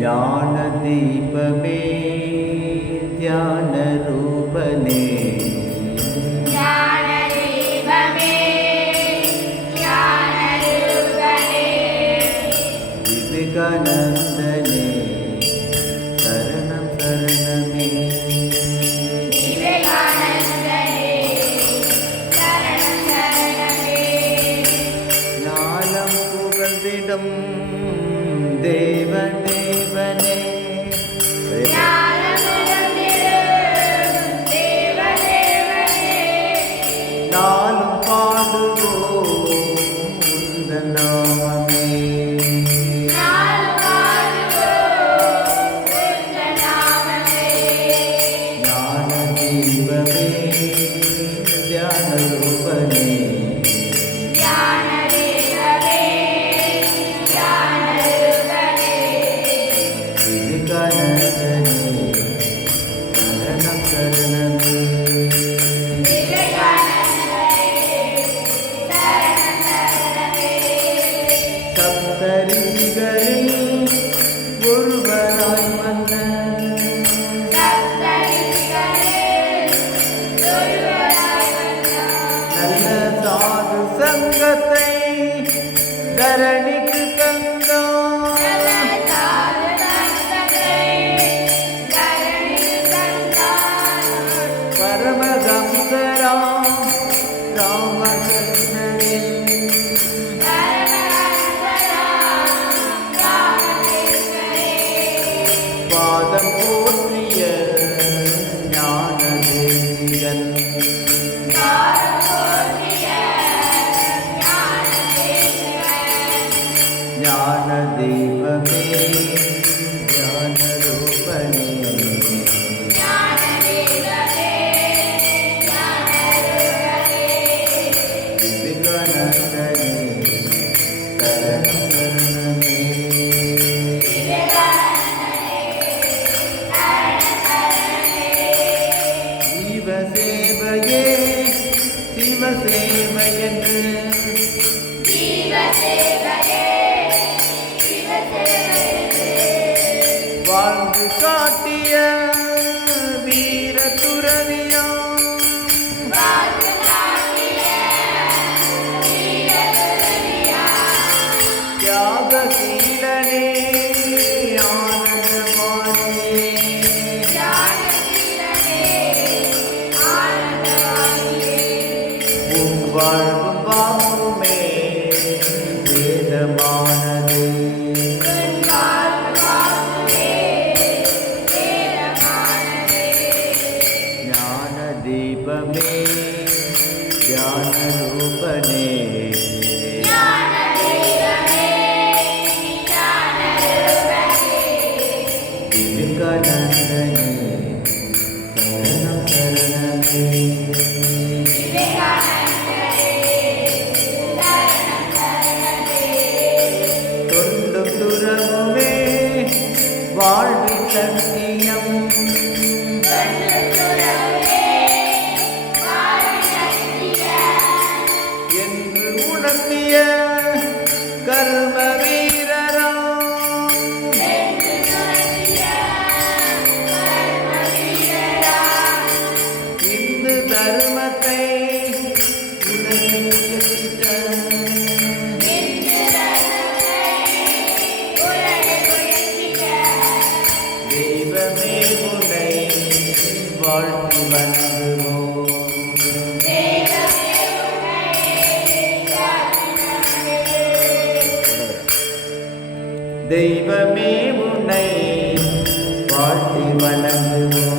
ஞான தீபமே ஞான ரூபனே விவேகானந்தனே சரணம் சரணமே ஞானம் புகழ்ந்திடும் தேவ தேவனே நாளும் பாடுவோம் உந்தன் நாமமே ஞான தீபமே தியான ரூபனே விவேகானந்தனே சரணம் சரணமே சப்தரிஷிகளில் ஒருவராய் வந்த நல்ல சாது சங்கத்தை தரணிக்கு தந்தான் பரமஹம்சராம் ராமகிருஷ்ணரின் பாதம் போற்றிய ஞான தேசிகன் ஞான தீபமே ஞான ரூபனே விவேகானந்தனே சரணம் சரணமே ஜீவசேவையே சிவசேவை என்று வாழ்ந்து காட்டிய வீர துறவியாம் தியாகசீலனே ஆனந்தமானே உம் வாழ்வும் பாவமே வேதமானது ஞான தீபமே ஞான ரூபனே விவேகானந்தனே சரணம் சரணமே தொண்டும் துறவுமே வாழ்வின் லட்சியம் என்று உணர்த்திய கர்ம வீரராம் இந்து தர்மத்தை உலகில் உயர்த்திட்ட தெய்வமே உன்னை வாழ்த்து வணங்குவோம் தெய்வமே உன்னை வாழ்த்தி வணங்குவோம்